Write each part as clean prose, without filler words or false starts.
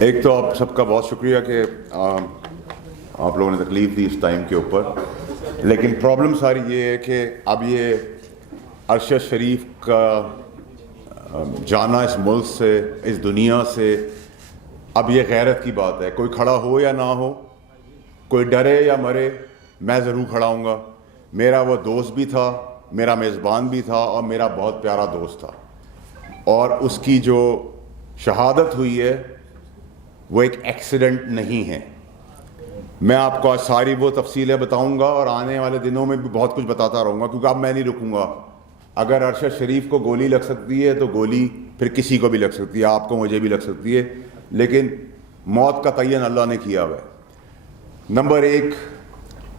ایک تو آپ سب کا بہت شکریہ کہ آپ لوگوں نے تکلیف دی اس ٹائم کے اوپر، لیکن پرابلم ساری یہ ہے کہ اب یہ ارشد شریف کا جانا اس ملک سے، اس دنیا سے، اب یہ غیرت کی بات ہے. کوئی کھڑا ہو یا نہ ہو، کوئی ڈرے یا مرے، میں ضرور کھڑا ہوں گا. میرا وہ دوست بھی تھا، میرا میزبان بھی تھا، اور میرا بہت پیارا دوست تھا. اور اس کی جو شہادت ہوئی ہے وہ ایک ایکسیڈنٹ نہیں ہے. میں آپ کو آج ساری وہ تفصیلیں بتاؤں گا، اور آنے والے دنوں میں بھی بہت کچھ بتاتا رہوں گا، کیونکہ اب میں نہیں رکوں گا. اگر ارشد شریف کو گولی لگ سکتی ہے تو گولی پھر کسی کو بھی لگ سکتی ہے، آپ کو، مجھے بھی لگ سکتی ہے، لیکن موت کا تعین اللہ نے کیا ہوا ہے. نمبر ایک،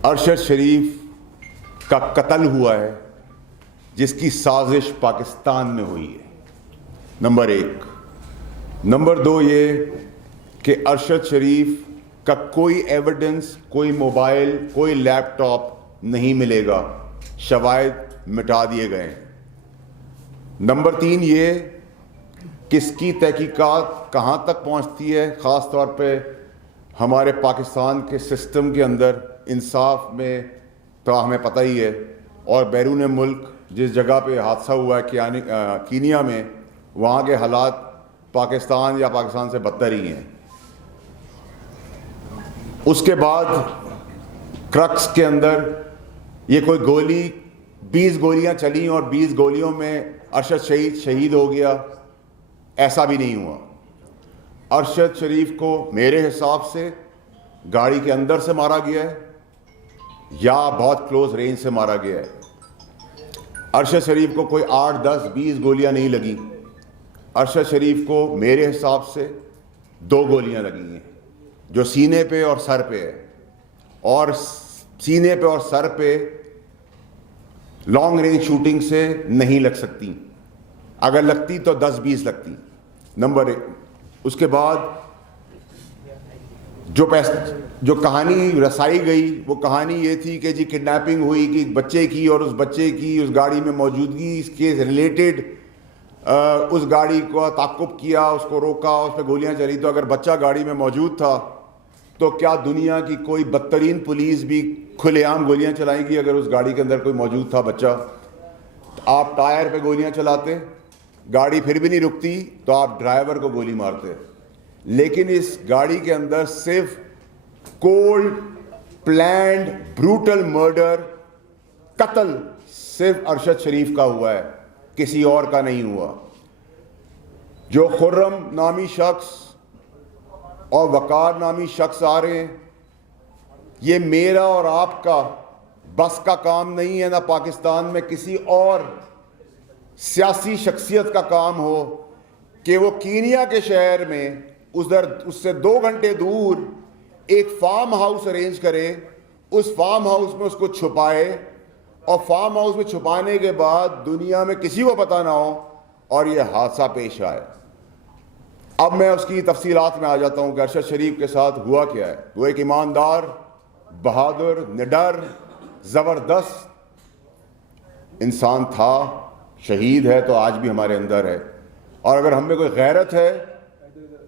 ارشد شریف کا قتل ہوا ہے جس کی سازش پاکستان میں ہوئی ہے، نمبر ایک. نمبر دو یہ کہ ارشد شریف کا کوئی ایویڈنس، کوئی موبائل، کوئی لیپ ٹاپ نہیں ملے گا، شواہد مٹا دیے گئے ہیں. نمبر تین یہ کہ اس کی تحقیقات کہاں تک پہنچتی ہے، خاص طور پہ ہمارے پاکستان کے سسٹم کے اندر انصاف میں، تو ہمیں پتہ ہی ہے، اور بیرون ملک جس جگہ پہ حادثہ ہوا ہے کینیا میں، وہاں کے حالات پاکستان یا پاکستان سے بدتر ہی ہیں. اس کے بعد کرکس کے اندر یہ کوئی گولی، 20 گولیاں چلیں اور 20 گولیوں میں ارشد شہید ہو گیا، ایسا بھی نہیں ہوا. ارشد شریف کو میرے حساب سے گاڑی کے اندر سے مارا گیا ہے یا بہت کلوز رینج سے مارا گیا ہے. ارشد شریف کو کوئی 8 10 20 گولیاں نہیں لگیں. ارشد شریف کو میرے حساب سے 2 گولیاں لگی ہیں، جو سینے پہ اور سر پہ ہے. اور سینے پہ اور سر پہ لانگ رینج شوٹنگ سے نہیں لگ سکتی، اگر لگتی تو 10 20 لگتی. نمبر ایک. اس کے بعد جو کہانی رسائی گئی، وہ کہانی یہ تھی کہ جی کڈنیپنگ ہوئی کہ بچے کی، اور اس بچے کی اس گاڑی میں موجودگی، اس کے ریلیٹڈ اس گاڑی کو تعاقب کیا، اس کو روکا، اس پہ گولیاں چلی. تو اگر بچہ گاڑی میں موجود تھا تو کیا دنیا کی کوئی بدترین پولیس بھی کھلے عام گولیاں چلائے گی اگر اس گاڑی کے اندر کوئی موجود تھا بچہ؟ آپ ٹائر پہ گولیاں چلاتے، گاڑی پھر بھی نہیں رکتی تو آپ ڈرائیور کو گولی مارتے. لیکن اس گاڑی کے اندر صرف کولڈ پلانڈ بروٹل مرڈر، قتل صرف ارشد شریف کا ہوا ہے، کسی اور کا نہیں ہوا. جو خرم نامی شخص اور وقار نامی شخص آ رہے ہیں، یہ میرا اور آپ کا بس کا کام نہیں ہے، نہ پاکستان میں کسی اور سیاسی شخصیت کا کام ہو کہ وہ کینیا کے شہر میں اس سے 2 گھنٹے دور ایک فارم ہاؤس ارینج کرے، اس فارم ہاؤس میں اس کو چھپائے، اور فارم ہاؤس میں چھپانے کے بعد دنیا میں کسی کو پتہ نہ ہو اور یہ حادثہ پیش آئے. اب میں اس کی تفصیلات میں آ جاتا ہوں کہ ارشد شریف کے ساتھ ہوا کیا ہے. وہ ایک ایماندار، بہادر، نڈر، زبردست انسان تھا، شہید ہے تو آج بھی ہمارے اندر ہے. اور اگر ہم میں کوئی غیرت ہے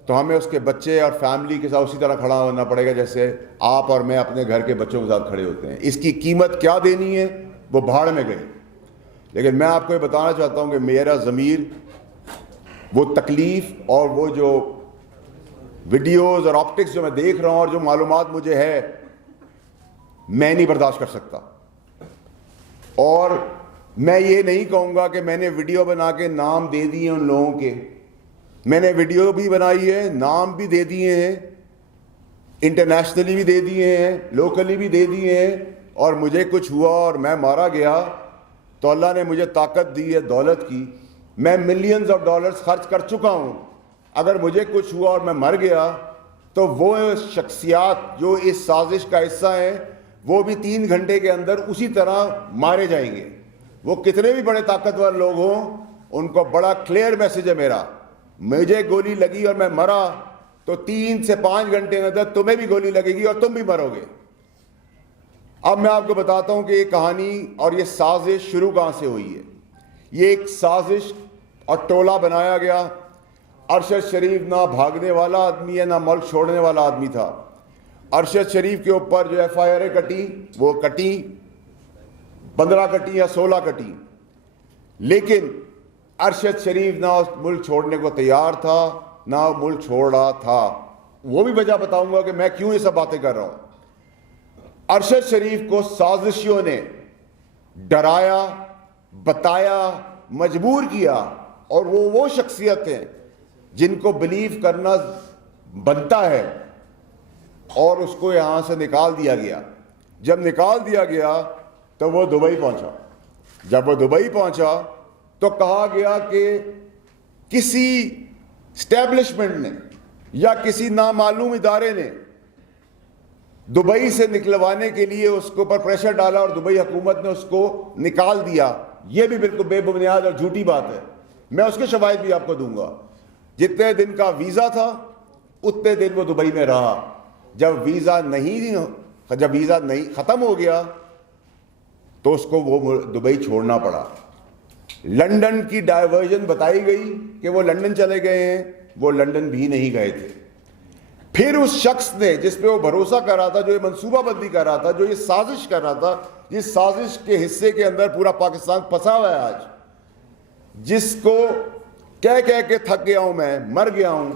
تو ہمیں اس کے بچے اور فیملی کے ساتھ اسی طرح کھڑا ہونا پڑے گا جیسے آپ اور میں اپنے گھر کے بچوں کے ساتھ کھڑے ہوتے ہیں. اس کی قیمت کیا دینی ہے وہ بھاڑ میں گئی. لیکن میں آپ کو یہ بتانا چاہتا ہوں کہ میرا ضمیر وہ تکلیف اور وہ جو ویڈیوز اور آپٹکس جو میں دیکھ رہا ہوں اور جو معلومات مجھے ہے، میں نہیں برداشت کر سکتا. اور میں یہ نہیں کہوں گا کہ میں نے ویڈیو بنا کے نام دے دیے ان لوگوں کے. میں نے ویڈیو بھی بنائی ہے، نام بھی دے دیے ہیں، انٹرنیشنلی بھی دے دیے ہیں، لوکلی بھی دے دیے ہیں. اور مجھے کچھ ہوا اور میں مارا گیا تو اللہ نے مجھے طاقت دی ہے دولت کی، میں ملینز آف ڈالرز خرچ کر چکا ہوں. اگر مجھے کچھ ہوا اور میں مر گیا تو وہ شخصیات جو اس سازش کا حصہ ہیں وہ بھی 3 گھنٹے کے اندر اسی طرح مارے جائیں گے. وہ کتنے بھی بڑے طاقتور لوگ ہوں، ان کو بڑا کلیئر میسج ہے میرا. مجھے گولی لگی اور میں مرا تو 3 سے 5 گھنٹے کے اندر تمہیں بھی گولی لگے گی اور تم بھی مرو گے. اب میں آپ کو بتاتا ہوں کہ یہ کہانی اور یہ سازش شروع کہاں سے ہوئی ہے. یہ ایک سازش اور ٹولہ بنایا گیا ارشد شریف نہ بھاگنے والا آدمی ہے نہ ملک چھوڑنے والا آدمی تھا. ارشد شریف کے اوپر جو ایف آئی آریں کٹی وہ کٹی 15 کٹی یا 16 کٹی, لیکن ارشد شریف نہ اس ملک چھوڑنے کو تیار تھا نہ ملک چھوڑ رہا تھا. وہ بھی وجہ بتاؤں گا کہ میں کیوں یہ سب باتیں کر رہا ہوں. ارشد شریف کو سازشیوں نے ڈرایا, بتایا, مجبور کیا, اور وہ شخصیت ہیں جن کو بلیو کرنا بنتا ہے, اور اس کو یہاں سے نکال دیا گیا. جب نکال دیا گیا تو وہ دبئی پہنچا. جب وہ دبئی پہنچا تو کہا گیا کہ کسی اسٹیبلشمنٹ نے یا کسی نامعلوم ادارے نے دبئی سے نکلوانے کے لیے اس کے اوپر پریشر ڈالا اور دبئی حکومت نے اس کو نکال دیا. یہ بھی بالکل بے بنیاد اور جھوٹی بات ہے. میں اس کے شواہد بھی آپ کو دوں گا. جتنے دن کا ویزا تھا اتنے دن وہ دبئی میں رہا. جب ویزا نہیں ختم ہو گیا تو اس کو وہ دبئی چھوڑنا پڑا. لندن کی ڈائیورژن بتائی گئی کہ وہ لندن چلے گئے ہیں, وہ لندن بھی نہیں گئے تھے. پھر اس شخص نے جس پہ وہ بھروسہ کر رہا تھا, جو یہ منصوبہ بندی کر رہا تھا, جو یہ سازش کر رہا تھا, جس سازش کے حصے کے اندر پورا پاکستان پھنسا ہوا ہے آج, جس کو کہہ کہہ کے تھک گیا ہوں, میں مر گیا ہوں,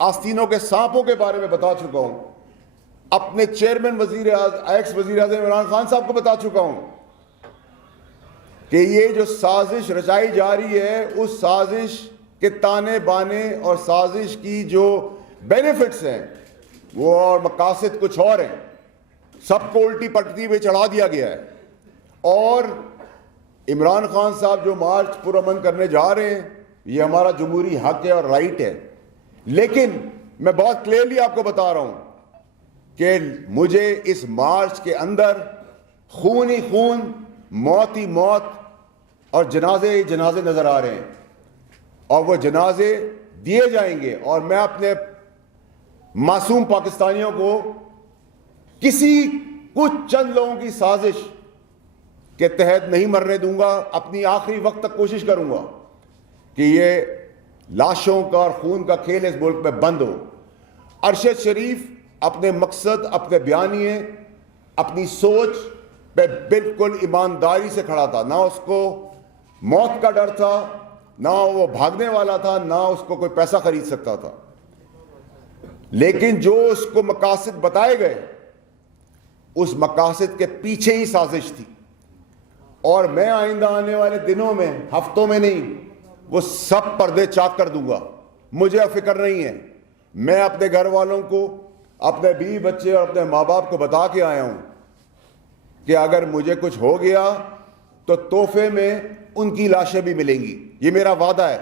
آستینوں کے سانپوں کے بارے میں بتا چکا ہوں, اپنے چیئرمین ایکس وزیر اعظم عمران خان صاحب کو بتا چکا ہوں کہ یہ جو سازش رچائی جا رہی ہے, اس سازش کے تانے بانے اور سازش کی جو بینیفٹس ہیں وہ اور مقاصد کچھ اور ہیں. سب کو الٹی پٹی پہ چڑھا دیا گیا ہے. اور عمران خان صاحب جو مارچ پرامن کرنے جا رہے ہیں, یہ ہمارا جمہوری حق ہے اور رائٹ ہے, لیکن میں بہت کلیئرلی آپ کو بتا رہا ہوں کہ مجھے اس مارچ کے اندر خون ہی خون, موت ہی موت اور جنازے ہی جنازے نظر آ رہے ہیں, اور وہ جنازے دیے جائیں گے. اور میں اپنے معصوم پاکستانیوں کو کسی کچھ چند لوگوں کی سازش کے تحت نہیں مرنے دوں گا. اپنی آخری وقت تک کوشش کروں گا کہ یہ لاشوں کا اور خون کا کھیل اس ملک میں بند ہو. ارشد شریف اپنے مقصد, اپنے بیانیے, اپنی سوچ پہ بالکل ایمانداری سے کھڑا تھا. نہ اس کو موت کا ڈر تھا, نہ وہ بھاگنے والا تھا, نہ اس کو کوئی پیسہ خرید سکتا تھا. لیکن جو اس کو مقاصد بتائے گئے, اس مقاصد کے پیچھے ہی سازش تھی. اور میں آئندہ آنے والے دنوں میں, ہفتوں میں نہیں, وہ سب پردے چاک کر دوں گا. مجھے فکر نہیں ہے. میں اپنے گھر والوں کو, اپنے بیوی بچے اور اپنے ماں باپ کو بتا کے آیا ہوں کہ اگر مجھے کچھ ہو گیا تو تحفے میں ان کی لاشیں بھی ملیں گی. یہ میرا وعدہ ہے.